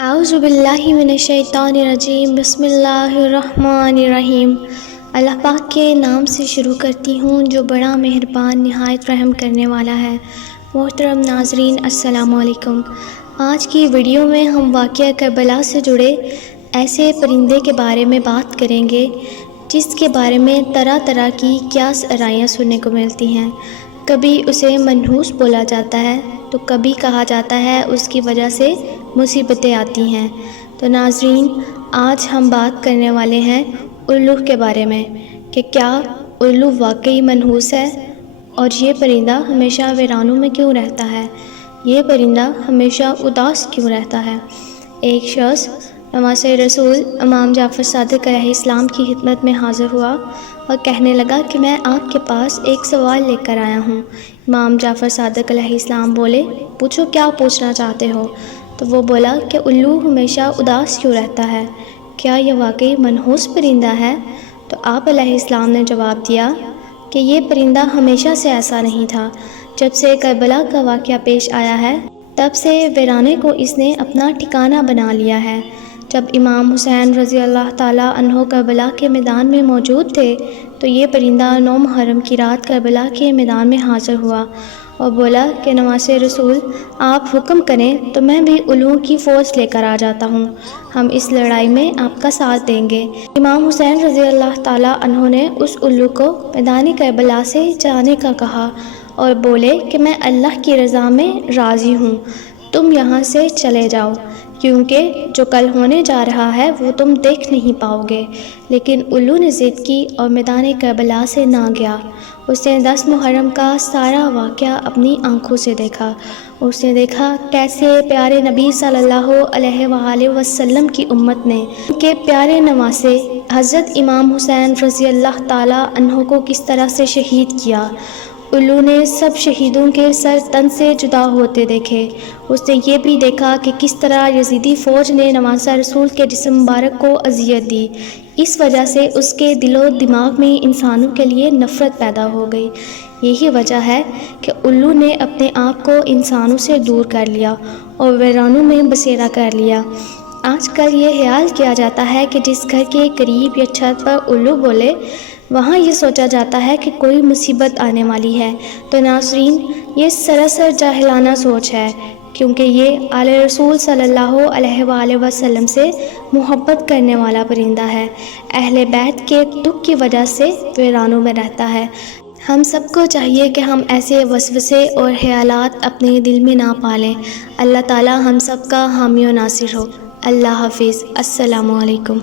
اعوذ باللہ من الشیطان الرجیم، بسم اللہ الرحمن الرحیم۔ اللہ پاک کے نام سے شروع کرتی ہوں جو بڑا مہربان نہایت رحم کرنے والا ہے۔ محترم ناظرین، السلام علیکم۔ آج کی ویڈیو میں ہم واقعہ کربلا سے جڑے ایسے پرندے کے بارے میں بات کریں گے جس کے بارے میں طرح طرح کی قیاس آرائیاں سننے کو ملتی ہیں۔ کبھی اسے منحوس بولا جاتا ہے تو کبھی کہا جاتا ہے اس کی وجہ سے مصیبتیں آتی ہیں۔ تو ناظرین، آج ہم بات کرنے والے ہیں الو کے بارے میں کہ کیا الو واقعی منحوس ہے اور یہ پرندہ ہمیشہ ویرانوں میں کیوں رہتا ہے، یہ پرندہ ہمیشہ اداس کیوں رہتا ہے۔ ایک شخص نواسہ رسول امام جعفر صادق علیہ السلام کی خدمت میں حاضر ہوا اور کہنے لگا کہ میں آپ کے پاس ایک سوال لے کر آیا ہوں۔ امام جعفر صادق علیہ السلام بولے، پوچھو کیا پوچھنا چاہتے ہو؟ تو وہ بولا کہ الو ہمیشہ اداس کیوں رہتا ہے، کیا یہ واقعی منحوس پرندہ ہے؟ تو آپ علیہ السلام نے جواب دیا کہ یہ پرندہ ہمیشہ سے ایسا نہیں تھا، جب سے کربلا کا واقعہ پیش آیا ہے تب سے ویرانے کو اس نے اپنا ٹھکانہ بنا لیا ہے۔ جب امام حسین رضی اللہ تعالیٰ عنہ کربلا کے میدان میں موجود تھے تو یہ پرندہ 9 محرم کی رات کربلا کے میدان میں حاضر ہوا اور بولا کہ نواسہ رسول، آپ حکم کریں تو میں بھی الو کی فوج لے کر آ جاتا ہوں، ہم اس لڑائی میں آپ کا ساتھ دیں گے۔ امام حسین رضی اللہ تعالیٰ عنہ نے اس الو کو میدان کربلا سے جانے کا کہا اور بولے کہ میں اللہ کی رضا میں راضی ہوں، تم یہاں سے چلے جاؤ، کیونکہ جو کل ہونے جا رہا ہے وہ تم دیکھ نہیں پاؤ گے۔ لیکن الو نے ضد کی اور میدان کربلا سے نہ گیا۔ اس نے 10 محرم کا سارا واقعہ اپنی آنکھوں سے دیکھا۔ اس نے دیکھا کیسے پیارے نبی صلی اللہ علیہ وآلہ وسلم کی امت نے ان کے پیارے نواسے حضرت امام حسین رضی اللہ تعالیٰ عنہ کو کس طرح سے شہید کیا۔ الو نے سب شہیدوں کے سر تن سے جدا ہوتے دیکھے۔ اس نے یہ بھی دیکھا کہ کس طرح یزیدی فوج نے نواسہ رسول کے جسم مبارک کو اذیت دی۔ اس وجہ سے اس کے دل و دماغ میں انسانوں کے لیے نفرت پیدا ہو گئی۔ یہی وجہ ہے کہ الو نے اپنے آپ کو انسانوں سے دور کر لیا اور ویرانوں میں بسیرا کر لیا۔ آج کل یہ خیال کیا جاتا ہے کہ جس گھر کے قریب یا چھت پر الو بولے وہاں یہ سوچا جاتا ہے کہ کوئی مصیبت آنے والی ہے۔ تو ناظرین، یہ سراسر جاہلانہ سوچ ہے، کیونکہ یہ آل رسول صلی اللہ علیہ وآلہ وسلم سے محبت کرنے والا پرندہ ہے، اہل بیت کے دکھ کی وجہ سے ویرانوں میں رہتا ہے۔ ہم سب کو چاہیے کہ ہم ایسے وسوسے اور خیالات اپنے دل میں نہ پالیں۔ اللہ تعالی ہم سب کا حامی و ناصر ہو۔ اللہ حافظ۔ السلام علیکم۔